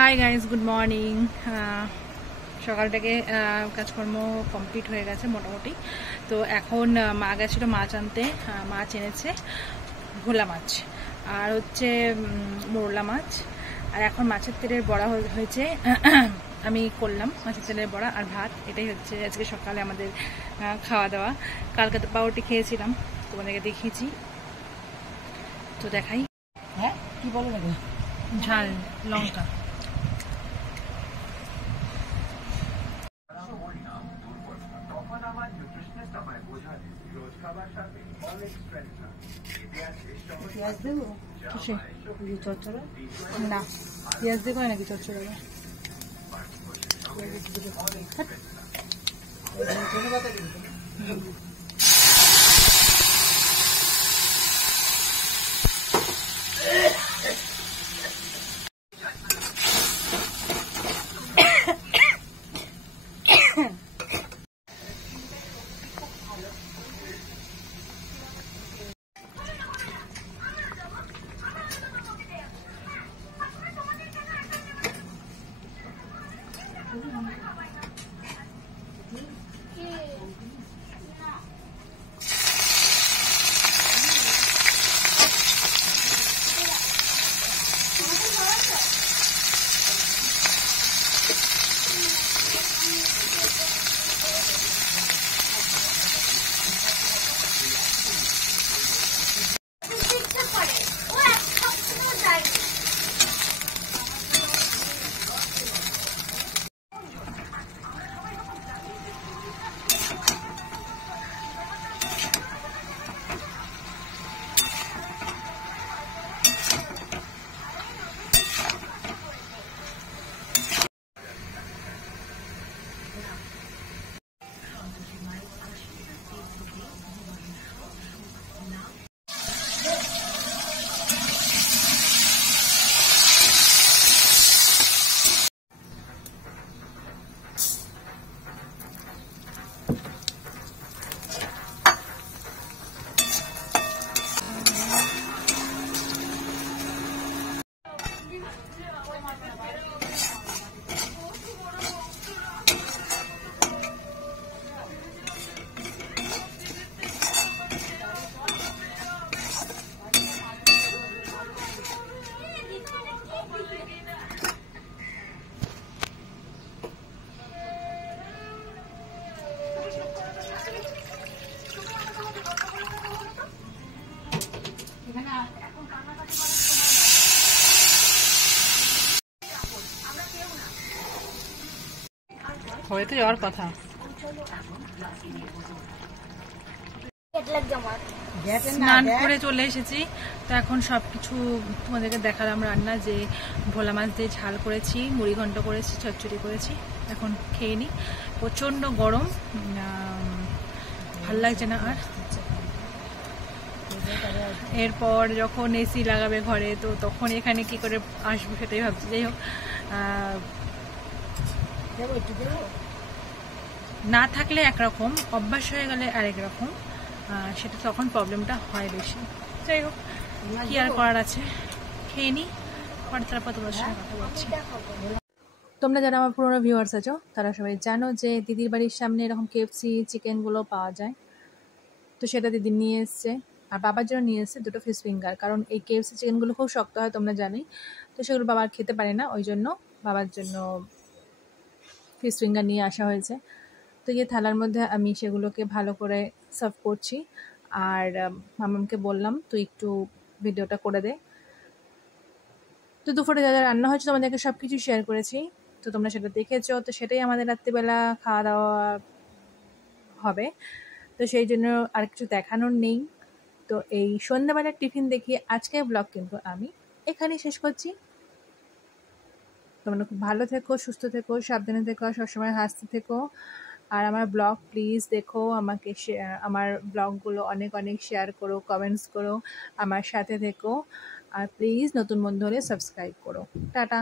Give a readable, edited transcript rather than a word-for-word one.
Hi guys, good morning. সকাল থেকে কাজকর্ম কমপ্লিট হয়ে গেছে মোটামুটি। তো এখন মা গেছিল মাছ আনতে। মাছ এনেছে ভোলা মাছ আর হচ্ছে মোরলা মাছ। আর এখন মাছের তেলের বড়া হয়েছে। আমি করলাম মাছের তেলের বড়া আর ভাত। এটাই হচ্ছে আজকে সকালে আমাদের খাওয়া দাওয়া। কালকে তো পাউরুটি খেয়েছিলাম, তোমাদেরকে দেখিয়েছি। তো দেখাই। হ্যাঁ, কি বলো না, ঝাল লঙ্কা। পেঁয়াজ দেবো কিসে? চচ্চড়া না, পেঁয়াজ দিয়ে করে নাকি চচ্চড়া? ধন্যবাদ। হয়ে তো যাওয়ার কথা। স্নান করে চলে এসেছি। তো এখন সবকিছু তোমাদেরকে দেখালাম। রান্না যে ভোলা মাছ দিয়ে ঝাল করেছি, মুড়ি ঘন্ট করেছি, চচ্চড়ি করেছি। এখন খেয়ে নিই। প্রচণ্ড গরম, ভাল লাগছে না আর। এরপর যখন এসি লাগাবে ঘরে, তো তখন এখানে কি করে আসবো সেটাই ভাবছি। যাই হোক, না থাকলে একরকম, অভ্যাস হয়ে গেলে আরেক রকম, সেটা তখন প্রবলেমটা হয় বেশি। যাই হোক, কি আর করার আছে, খেয়ে নিই। পরে তারপর তোমার সঙ্গে কথা বলছি। তোমরা যারা আমার পুরোনো ভিউয়ার্স আছো তারা সবাই জানো যে দিদির বাড়ির সামনে এরকম কেএফসি চিকেনগুলো পাওয়া যায়। তো সেটা দিদি নিয়ে এসছে, আর বাবার জন্য নিয়ে এসছে দুটো ফিশ ফিঙ্গার। কারণ এই কেএফসি চিকেনগুলো খুব শক্ত হয়, তোমরা জানোই। তো সেগুলো বাবা খেতে পারে না, ওই জন্য বাবার জন্য ফিশ ফিঙ্গার নিয়ে আসা হয়েছে। তো এই থালার মধ্যে আমি সেগুলোকে ভালো করে সার্ভ করছি। আর মামামকে বললাম তুই একটু ভিডিওটা করে দে। তো দুপুরে যা যা রান্না হয়েছে তোমাদেরকে সব কিছু শেয়ার করেছি, তো তোমরা সেটা দেখেছো। তো সেটাই আমাদের রাত্রিবেলা খাওয়া দাওয়া হবে। তো সেই জন্য আর কিছু দেখানোর নেই। তো এই সন্ধ্যাবেলার টিফিন দেখিয়ে আজকের ব্লগ কিন্তু আমি এখানেই শেষ করছি। তোমরা খুব ভালো থেকো, সুস্থ থেকো, সাবধানে থেকো, সবসময় হাসতে থেকো। আর আমার ব্লগ প্লিজ দেখো, আমাকে আমার ব্লগগুলো অনেক অনেক শেয়ার করো, কমেন্টস করো, আমার সাথে থেকো। আর প্লিজ নতুন বন্ধু হলে সাবস্ক্রাইব করো। টাটা।